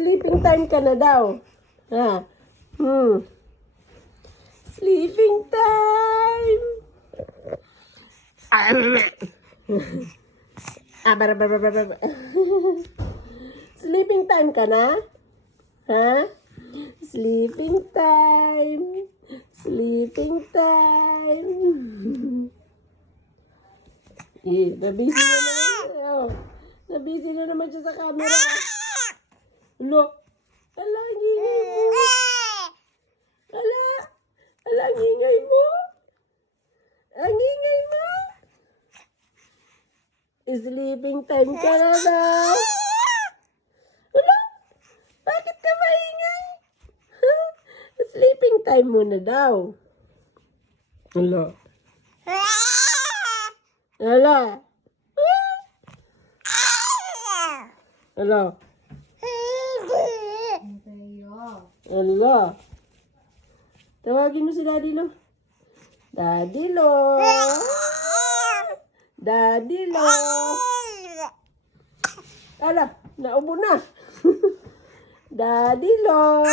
Sleeping time ka na daw. Ha? Sleeping time. Sleeping time ka na? Ha? Sleeping time. Sleeping time. Nabisi na naman siya. Nabisi na naman siya sa camera. Alo. Ala, ang ingay mo. Ala. Ala, ang ingay mo. Ang ingay mo. Sleeping time ka na daw. Ala. Bakit ka maingay? Sleeping time mo na daw. Ala. Ala. Ala. Ala. Tawagin mo si Daddy Lo. Daddy Lo. Daddy Lo. Ala, naubo na. Daddy Lo.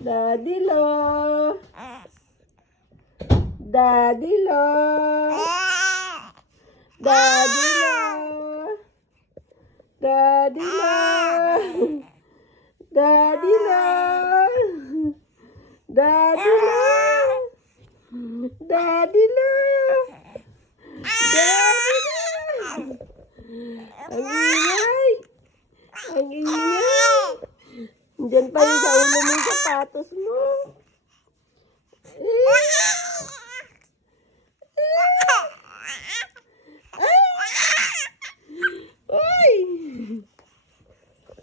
Daddy Lo. Daddy Lo. Daddy Lo. Daddy Lo. Daddy Lo. Daddy Lo. Daddy Lo. Daddy Lo. Ang ingay. Ang ingay. Diyan pa yung sa ulo mo yung sapatos mo.